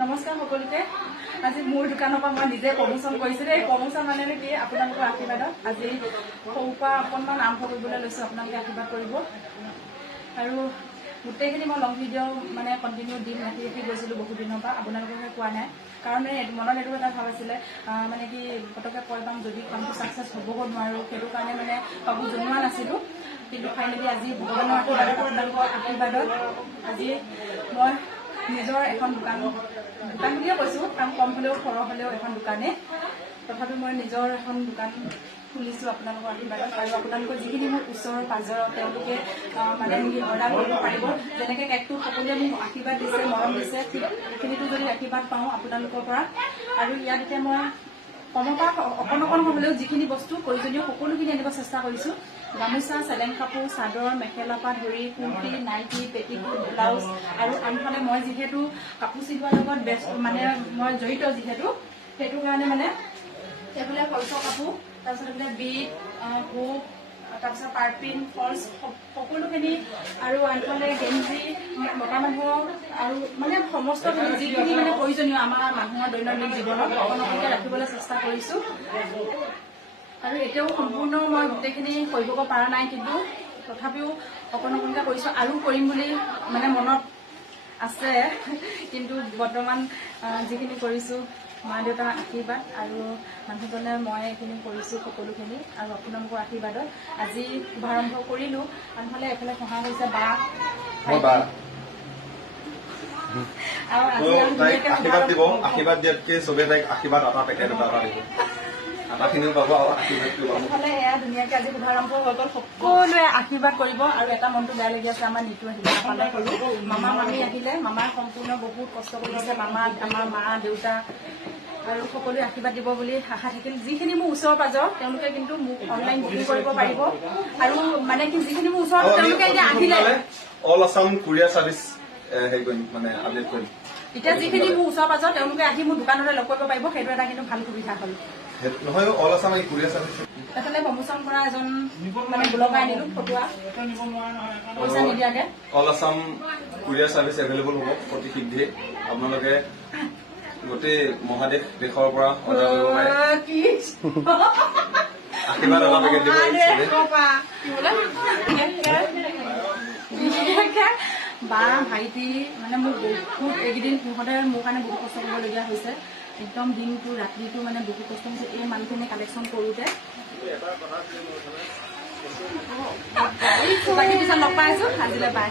নমস্কাৰ সকলোকে। আজি মোৰ দোকানৰ পৰা মই নিজে প্ৰমোচন কৰিছিলোঁ। এই প্ৰমোচন মানে কি, আপোনালোকৰ আশীৰ্বাদত আজি সৰুৰ পৰা অকণমান আৰম্ভ কৰিবলৈ লৈছোঁ। আপোনালোকে আশীৰ্বাদ কৰিব। আৰু গোটেইখিনি মই লং ভিডিঅ' মানে কণ্টিনিউ দিম ৰাখি গৈছিলোঁ বহুত দিনৰ পৰা। আপোনালোকৰহে পোৱা নাই, কাৰণ মনত এইটো এটা ভাৱ আছিলে মানে কি পটককৈ কৈ পাম যদি কামটো ছাকচেছ হ'বগৈ নোৱাৰোঁ, সেইটো কাৰণে মানে কাকো জনোৱা নাছিলোঁ। কিন্তু ফাইনেলি আজি ভগৱানৰ আশীৰ্বাদত, আপোনালোকৰ আশীৰ্বাদত আজি মই নিজৰ এখন দোকান বুলিয়ে কৈছোঁ, কাম কম হ'লেও সৰহ হ'লেও এখন দোকানে, তথাপি মই নিজৰ এখন দোকান খুলিছোঁ আপোনালোকৰ আশীৰ্বাদত। আৰু আপোনালোকৰ যিখিনি মোৰ ওচৰৰ পাজৰৰ তেওঁলোকে মানে অৰ্ডাৰ কৰিব পাৰিব। যেনেকৈ কেকটো সকলোৱে মোক আশীৰ্বাদ দিছে, মৰম দিছে, ঠিক সেইখিনিতো যদি আশীৰ্বাদ পাওঁ আপোনালোকৰ পৰা। আৰু ইয়াত এতিয়া মই কমৰ পৰা অকণ হ'লেও যিখিনি বস্তু প্ৰয়োজনীয় সকলোখিনি আনিব চেষ্টা কৰিছোঁ। গামোচা, চেলেং কাপোৰ, চাদৰ, মেখেলাৰ পৰা ধৰি কুৰ্তি, নাইটি, পেটিকোট, ব্লাউজ, আৰু আনফালে মই যিহেতু কাপোৰ চিলোৱাৰ লগত মানে মই জড়িত যিহেতু, সেইটো কাৰণে মানে এইফালে ফলচৰ কাপোৰ, তাৰপিছত এইফালে বিট, হুক, তাৰপিছত পাৰ্পিন, ফলচ সকলোখিনি, আৰু আনফালে গেঞ্জি মতা মানুহৰ, আৰু মানে সমস্তখিনি যিখিনি মানে প্ৰয়োজনীয় আমাৰ মানুহৰ দৈনন্দিন জীৱনত অকণকে ৰাখিবলৈ চেষ্টা কৰিছোঁ। আৰু এতিয়াও সম্পূৰ্ণ মই গোটেইখিনি কৰিব পৰা নাই, কিন্তু তথাপিও অকণকে কৰিছোঁ। আৰু কৰিম বুলি মানে মনত আছে, কিন্তু বৰ্তমান যিখিনি কৰিছোঁ মা দেউতাৰ আশীৰ্বাদ আৰু মানুহজনে মই এইখিনি কৰিছোঁ সকলোখিনি, আৰু আপোনালোকৰ আশীৰ্বাদত আজি শুভাৰম্ভ কৰিলোঁ। আনফালে এইফালে সহায় হৈছে বা, আৰু আশীৰ্বাদ দিয়াতকে চবে তাইক আশীৰ্বাদ এটা পেকেট এটা দিব। এইফালে এয়া ধুনীয়াকৈ আজি শুভাৰম্ভ হৈ গ'ল। সকলোৱে আশীৰ্বাদ কৰিব। আৰু এটা মনটো বেয়া লাগি আছে, আমাৰ নিতু আহিলে নাপালে কৰোঁ, মামা মামী আহিলে। মামাৰ সম্পূৰ্ণ বহুত কষ্ট কৰিছে, মামা, আমাৰ মা দেউতা, আৰু সকলোৱে আশীৰ্বাদ দিব বুলি আশা থাকিল। যিখিনি মোৰ ওচৰ পাজৰ তেওঁলোকে কিন্তু মোক অনলাইন বুকিং কৰিব পাৰিব। আৰু মানে কি যিখিনি মোৰ ওচৰত তেওঁলোকে এতিয়া আহিলে অল আছাম কুৰিয়াৰ চাৰ্ভিচ হেৰি কৰিম, মানে আপডেট কৰিম। এতিয়া যিখিনি মোৰ ওচৰ পাজৰ তেওঁলোকে আহি মোৰ দোকানতে লগ কৰিব পাৰিব, সেইটো এটা কিন্তু ভাল সুবিধা হ'ল। নহয়, অল আছাম কুৰিয়াৰ চাৰ্ভিচ। এইফালে প্ৰমোচন কৰা এজন মানে ব্লগাৰ আনিলো, ফটোৱা পইচা নিদিয়াকে। All Assam courier service available হ'ব অতি শীঘ্ৰে। আপোনালোকে গোটেই মহাদেশ দেশৰ পৰা অৰ্ডাৰ কৰিব পাৰে। আশীৰ্বাদ এটা পেকেট দিব। বা ভাইটি মানে মোক বহুত এইকেইদিন সিহঁতে মোৰ কাৰণে বহুত কষ্ট কৰিবলগীয়া হৈছে। একদম দিনটো ৰাতিটো মানে বহুত কষ্ট হৈছে এই মানুহখিনি কালেকশ্যন কৰোঁতে। বাকী পিছত লগ পাই আছোঁ, আজিলৈ বাই।